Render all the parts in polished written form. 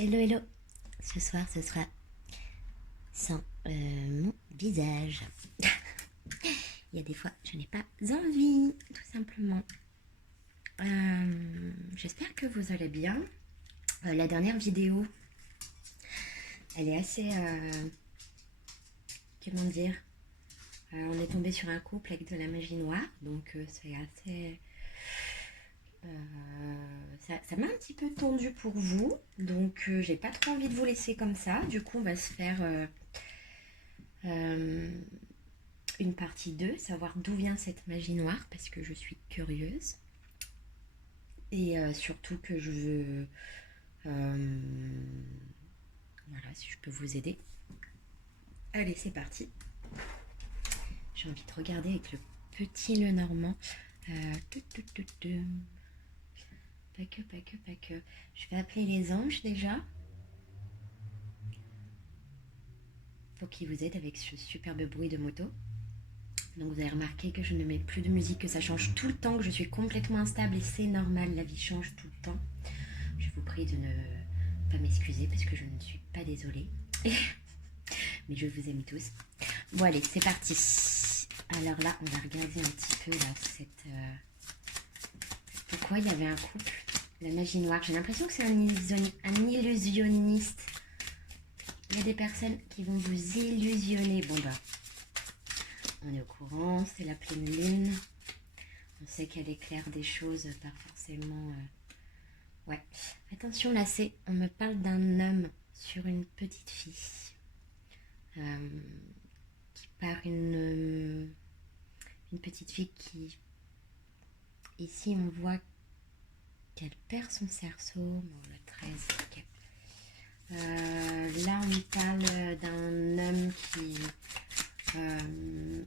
Hello, hello. Ce soir, ce sera sans mon visage. Il y a des fois, je n'ai pas envie, tout simplement. J'espère que vous allez bien. La dernière vidéo, elle est assez... comment dire, on est tombé sur un couple avec de la magie noire, donc c'est assez... ça m'a un petit peu tendu pour vous, donc j'ai pas trop envie de vous laisser comme ça. Du coup, on va se faire une partie 2, savoir d'où vient cette magie noire, parce que je suis curieuse. Et surtout que je veux... voilà, si je peux vous aider. Allez, c'est parti. J'ai envie de regarder avec le petit Lenormand. Pas que, pas que, pas que. Je vais appeler les anges déjà. Pour qu'ils vous aident avec ce superbe bruit de moto. Donc vous avez remarqué que je ne mets plus de musique, que ça change tout le temps, que je suis complètement instable et c'est normal, la vie change tout le temps. Je vous prie de ne pas m'excuser parce que je ne suis pas désolée. Mais je vous aime tous. Bon allez, c'est parti. Alors là, on va regarder un petit peu là, pourquoi il y avait un couple, la magie noire. J'ai l'impression que c'est un illusionniste. Il y a des personnes qui vont vous illusionner. Bon bah, on est au courant, c'est la pleine lune. On sait qu'elle éclaire des choses, pas forcément... Ouais. Attention là, on me parle d'un homme sur une petite fille. Qui part une petite fille qui... Ici, on voit qu'elle perd son cerceau. Bon, le 13, ok. Là, on me parle d'un homme qui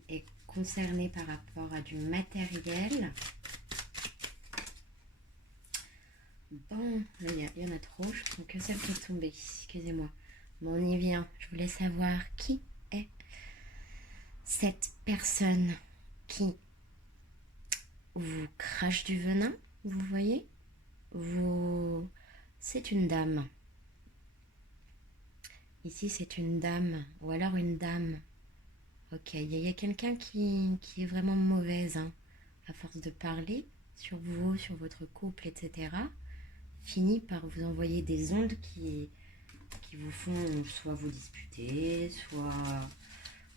est concerné par rapport à du matériel. Bon, là, il y en a trop. Je sens que celle qui est tombée. Excusez-moi. Bon, on y vient. Je voulais savoir qui est cette personne qui vous crache du venin. Vous voyez? C'est une dame. Ici, c'est une dame. Ou alors une dame. Ok, il y a quelqu'un qui est vraiment mauvaise, hein, à force de parler sur vous, sur votre couple, etc. Finit par vous envoyer des ondes qui vous font soit vous disputer, soit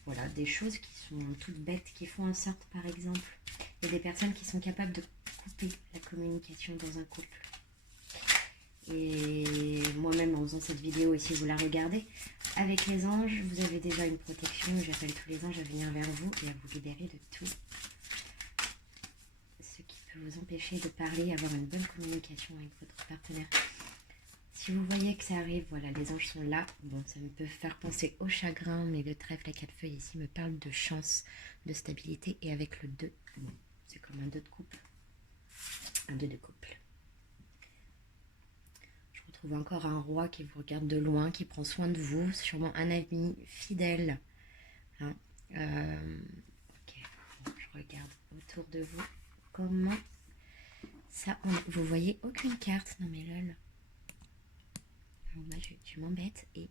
voilà, des choses qui sont toutes bêtes, qui font en sorte, par exemple, il y a des personnes qui sont capables de couper la communication dans un couple. Et moi-même, en faisant cette vidéo, et si vous la regardez, avec les anges, vous avez déjà une protection. J'appelle tous les anges à venir vers vous et à vous libérer de tout ce qui peut vous empêcher de parler, avoir une bonne communication avec votre partenaire. Si vous voyez que ça arrive, voilà, les anges sont là. Bon, ça me peut faire penser au chagrin, mais le trèfle à 4 feuilles ici me parle de chance, de stabilité. Et avec le 2, bon, c'est comme un 2 de couple. Un 2 de couple. Je retrouve encore un roi qui vous regarde de loin, qui prend soin de vous, sûrement un ami fidèle. Hein. Ok, bon, je regarde autour de vous. Comment ça... Vous voyez aucune carte? Non mais lol. Moi, je m'embête et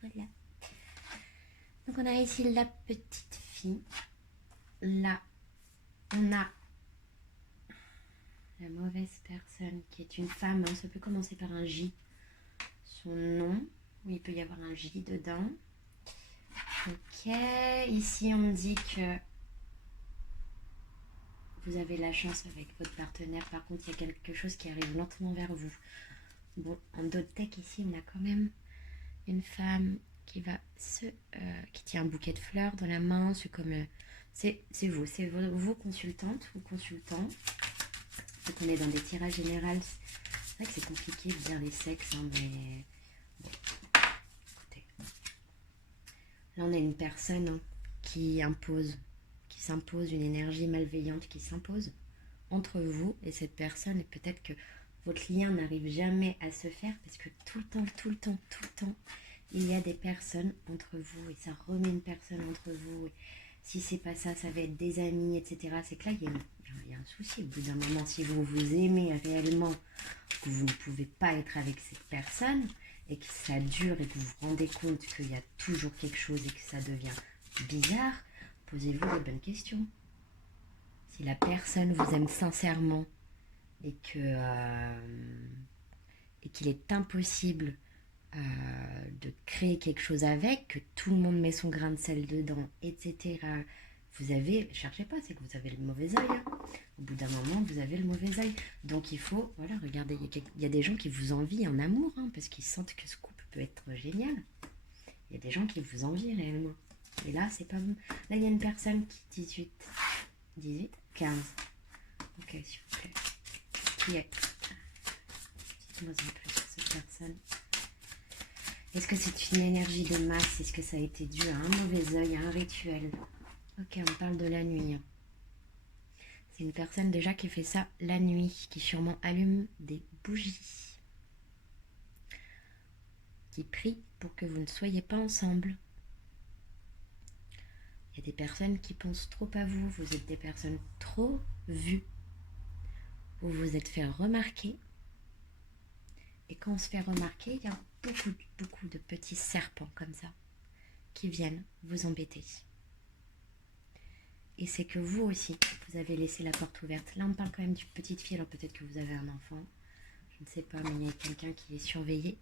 voilà. Donc on a ici la petite fille. Là, on a la mauvaise personne qui est une femme. Hein. Ça peut commencer par un J. Son nom. Oui, il peut y avoir un J dedans. Ok. Ici, on me dit que vous avez la chance avec votre partenaire. Par contre, il y a quelque chose qui arrive lentement vers vous. Bon, en d'autres textes, ici, on a quand même une femme qui va qui tient un bouquet de fleurs dans la main. C'est comme... c'est vous, c'est vos consultantes ou consultants. Donc on est dans des tirages généraux. C'est vrai que c'est compliqué de dire les sexes, hein, mais... Bon, écoutez. Là, on a une personne hein, qui s'impose, une énergie malveillante qui s'impose entre vous et cette personne. Et peut-être que votre lien n'arrive jamais à se faire parce que tout le temps, il y a des personnes entre vous et ça remet une personne entre vous. Et si c'est pas ça, ça va être des amis, etc. C'est que là, il y a un souci. Au bout d'un moment, si vous vous aimez réellement, que vous ne pouvez pas être avec cette personne, et que ça dure et que vous vous rendez compte qu'il y a toujours quelque chose et que ça devient bizarre, posez-vous les bonnes questions. Si la personne vous aime sincèrement et qu'il est impossible de créer quelque chose avec, que tout le monde met son grain de sel dedans, etc. Vous avez, cherchez pas, c'est que vous avez le mauvais œil. Hein. Au bout d'un moment, vous avez le mauvais œil. Donc il faut, voilà, regardez, il y a des gens qui vous envient en amour, hein, parce qu'ils sentent que ce couple peut être génial. Il y a des gens qui vous envient réellement. Et là, c'est pas bon. Là, il y a une personne qui 18, 15. Ok, s'il vous plaît. Qui est? Dites-moi en plus sur cette personne. Est-ce que c'est une énergie de masse? Est-ce que ça a été dû à un mauvais œil, à un rituel? Ok, on parle de la nuit. C'est une personne déjà qui fait ça la nuit, qui sûrement allume des bougies, qui prie pour que vous ne soyez pas ensemble. Il y a des personnes qui pensent trop à vous, vous êtes des personnes trop vues. Vous vous êtes fait remarquer. Et quand on se fait remarquer, il y a beaucoup de petits serpents comme ça qui viennent vous embêter. Et c'est que vous aussi, vous avez laissé la porte ouverte. Là, on parle quand même d'une petite fille, alors peut-être que vous avez un enfant. Je ne sais pas, mais il y a quelqu'un qui est surveillé.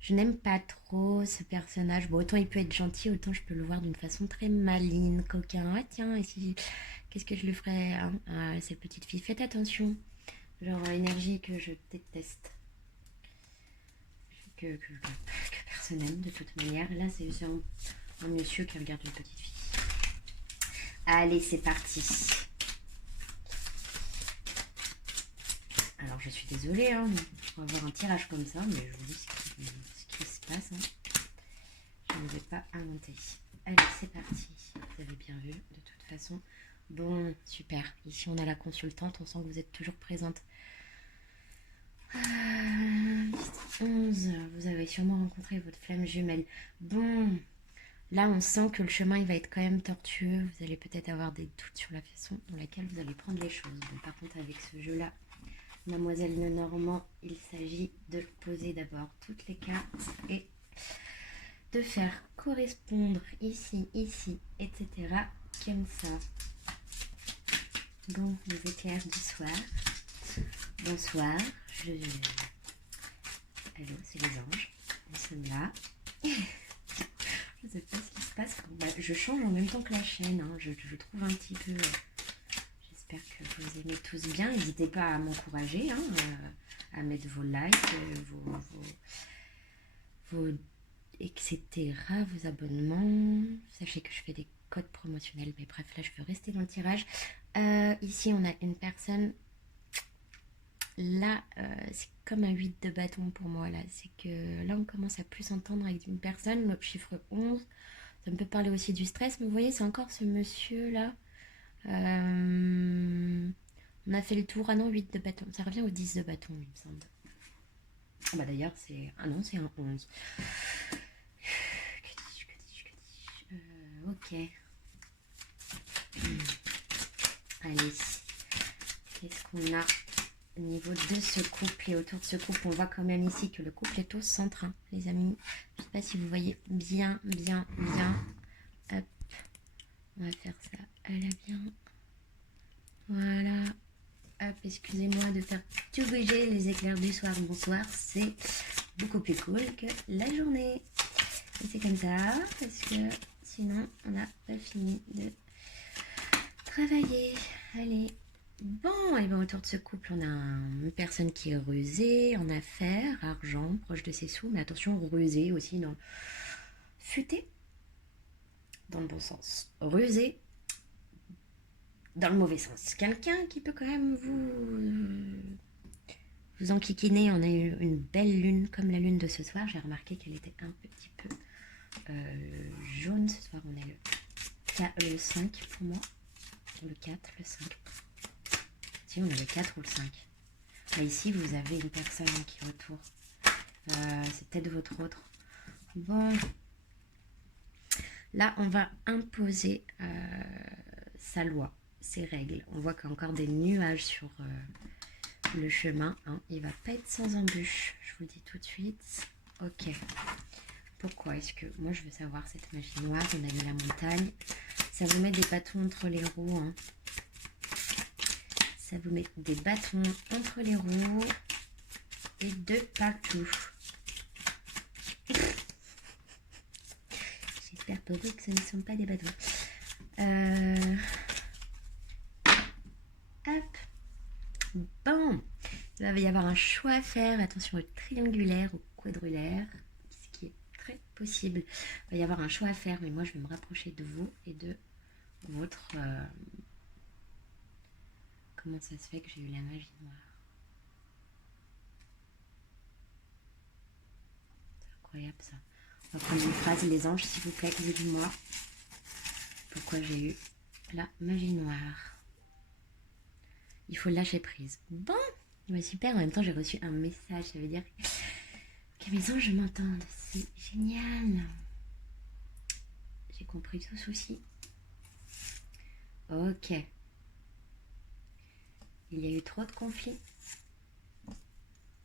Je n'aime pas trop ce personnage. Bon, autant il peut être gentil, autant je peux le voir d'une façon très maligne, coquin. Ah tiens, et si... qu'est-ce que je lui ferais hein, à cette petite fille? Faites attention. Genre, énergie que je déteste. Que personne n'aime de toute manière. Là, c'est un monsieur qui regarde une petite fille. Allez, c'est parti. Alors, je suis désolée, hein, pour avoir un tirage comme ça, mais je vous dis ce qui se passe. Hein. Je ne vais pas inventer. Allez, c'est parti. Vous avez bien vu, de toute façon. Bon, super. Ici, on a la consultante. On sent que vous êtes toujours présente. 11, vous avez sûrement rencontré votre flamme jumelle. Bon, là on sent que le chemin il va être quand même tortueux. Vous allez peut-être avoir des doutes sur la façon dans laquelle vous allez prendre les choses. Bon, par contre avec ce jeu-là, Mademoiselle Lenormand, il s'agit de poser d'abord toutes les cartes et de faire correspondre ici, etc. Comme ça. Bon, les éclairs du soir. Bonsoir. Allô, c'est les anges. Nous sommes là. Je ne sais pas ce qui se passe. Bah, je change en même temps que la chaîne. Hein. Je trouve un petit peu... J'espère que vous aimez tous bien. N'hésitez pas à m'encourager, hein, à mettre vos likes, vos etc., vos abonnements. Sachez que je fais des codes promotionnels. Mais bref, là, je veux rester dans le tirage. Ici, on a une personne... Là, c'est comme un 8 de bâton pour moi. Là, c'est que là, on commence à plus s'entendre avec une personne. Le chiffre 11, ça me peut parler aussi du stress. Mais vous voyez, c'est encore ce monsieur-là. On a fait le tour. Ah non, 8 de bâton. Ça revient au 10 de bâton, il me semble. Ah bah d'ailleurs, c'est... Ah non, c'est un 11. Que dis-je ok. Allez. Qu'est-ce qu'on a au niveau de ce couple et autour de ce couple? On voit quand même ici que le couple est au centre, hein, les amis. Je ne sais pas si vous voyez bien. Hop. On va faire ça à la bien. Voilà. Hop, excusez-moi de faire tout bouger les éclairs du soir. Bonsoir, c'est beaucoup plus cool que la journée. Et c'est comme ça, parce que sinon, on n'a pas fini de travailler. Allez. Bon, et bien autour de ce couple, on a une personne qui est rusée en affaires, argent, proche de ses sous, mais attention, rusée aussi dans futé, dans le bon sens. Rusée, dans le mauvais sens. Quelqu'un qui peut quand même vous enquiquiner. On a eu une belle lune, comme la lune de ce soir. J'ai remarqué qu'elle était un petit peu jaune ce soir. On a le 5 pour moi, le 4, le 5. Si on a le 4 ou le 5. Là, ici, vous avez une personne qui est autour. C'est peut-être votre autre. Bon. Là, on va imposer sa loi, ses règles. On voit qu'il y a encore des nuages sur le chemin. Hein. Il ne va pas être sans embûche. Je vous dis tout de suite. Ok. Pourquoi est-ce que... Moi, je veux savoir cette magie noire. On a mis la montagne. Ça vous met des bâtons entre les roues. Hein. Ça vous met des bâtons entre les roues. Et de partout. J'espère pour vous que ce ne sont pas des bâtons. Hop. Bon. Il va y avoir un choix à faire. Attention au triangulaire, au quadrangulaire. Ce qui est très possible. Il va y avoir un choix à faire. Mais moi, je vais me rapprocher de vous et de votre... Comment ça se fait que j'ai eu la magie noire? C'est incroyable ça. On va prendre une phrase, les anges, s'il vous plaît, dites-moi pourquoi j'ai eu la magie noire. Il faut lâcher prise. Bon, ouais, super. En même temps, j'ai reçu un message. Ça veut dire que mes anges m'entendent. C'est génial. J'ai compris tout souci. Ok. Il y a eu trop de conflits.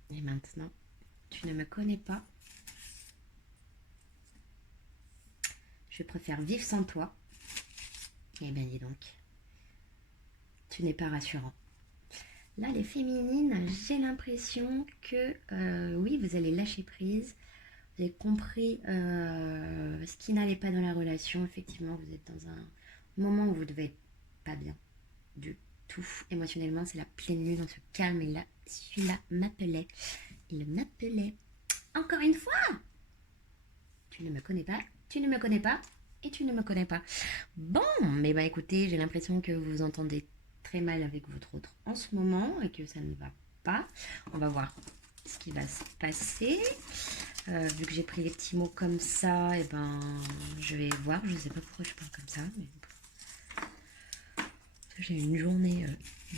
Et maintenant, tu ne me connais pas. Je préfère vivre sans toi. Eh bien, dis donc. Tu n'es pas rassurant. Là, les féminines, j'ai l'impression que, oui, vous allez lâcher prise. Vous avez compris ce qui n'allait pas dans la relation. Effectivement, vous êtes dans un moment où vous devez être pas bien du tout. Émotionnellement, c'est la pleine lune, on se calme. Et là, celui-là m'appelait. Il m'appelait. Encore une fois. Tu ne me connais pas, tu ne me connais pas et tu ne me connais pas. Bon, mais bah écoutez, j'ai l'impression que vous vous entendez très mal avec votre autre en ce moment et que ça ne va pas. On va voir ce qui va se passer. Vu que j'ai pris les petits mots comme ça, et ben je vais voir. Je ne sais pas pourquoi je parle comme ça, mais j'ai une journée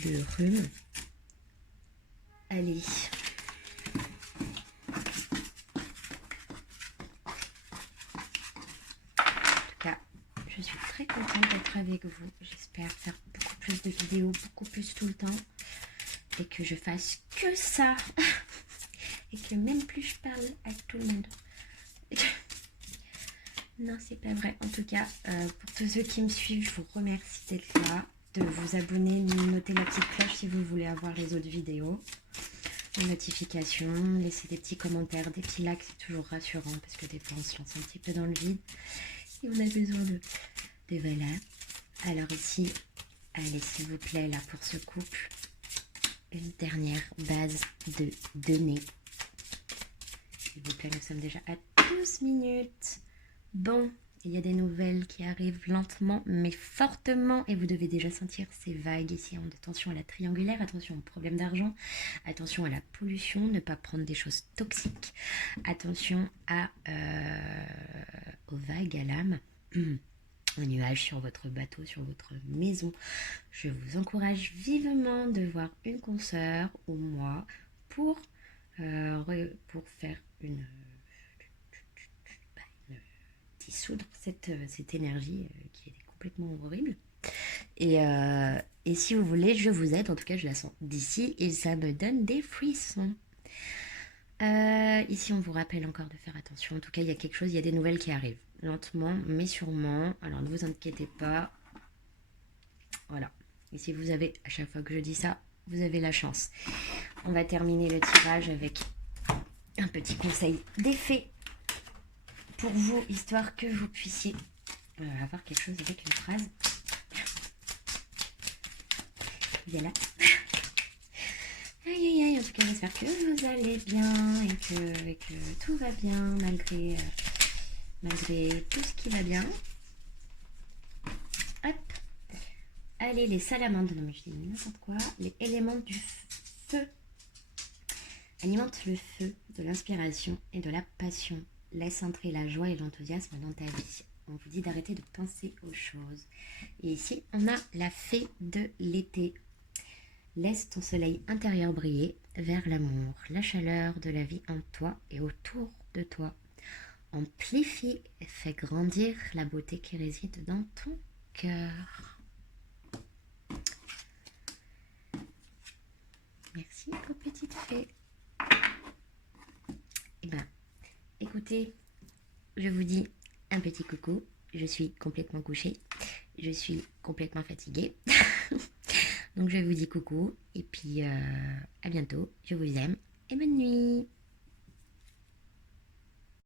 de rhume. Allez. Je suis très contente d'être avec vous. J'espère faire beaucoup plus de vidéos, beaucoup plus tout le temps. Et que je fasse que ça. Et que même plus je parle à tout le monde. Non, c'est pas vrai. En tout cas, pour tous ceux qui me suivent, je vous remercie d'être là. De vous abonner, de noter la petite cloche si vous voulez avoir les autres vidéos. Les notifications, laisser des petits commentaires, des petits likes, c'est toujours rassurant. Parce que des fois, on se lance un petit peu dans le vide. Et on a besoin de voilà. Alors ici, allez s'il vous plaît, là pour ce couple, une dernière base de données. S'il vous plaît, nous sommes déjà à 12 minutes. Bon, il y a des nouvelles qui arrivent lentement mais fortement et vous devez déjà sentir ces vagues ici. Attention à la triangulaire, attention aux problèmes d'argent, attention à la pollution, ne pas prendre des choses toxiques, attention aux vagues, à l'âme. Un nuage sur votre bateau, sur votre maison. Je vous encourage vivement de voir une consoeur ou moi pour faire une dissoudre cette énergie qui est complètement horrible. Et si vous voulez, je vous aide. En tout cas, je la sens d'ici et ça me donne des frissons. Ici, on vous rappelle encore de faire attention. En tout cas, il y a quelque chose, il y a des nouvelles qui arrivent. Lentement, mais sûrement. Alors, ne vous inquiétez pas. Voilà. Et si vous avez, à chaque fois que je dis ça, vous avez la chance. On va terminer le tirage avec un petit conseil d'effet pour vous, histoire que vous puissiez avoir quelque chose avec une phrase. Voilà. Aïe aïe aïe, en tout cas j'espère que vous allez bien et que tout va bien malgré tout ce qui va bien. Hop. Allez, les salamandres, non mais je dis n'importe quoi. Les éléments du feu alimentent le feu de l'inspiration et de la passion. Laisse entrer la joie et l'enthousiasme dans ta vie. On vous dit d'arrêter de penser aux choses. Et ici, on a la fée de l'été. Laisse ton soleil intérieur briller vers l'amour, la chaleur de la vie en toi et autour de toi. Amplifie et fais grandir la beauté qui réside dans ton cœur. Merci aux petites fées. Eh ben, écoutez, je vous dis un petit coucou. Je suis complètement couchée. Je suis complètement fatiguée. Donc je vous dis coucou et puis à bientôt. Je vous aime et bonne nuit.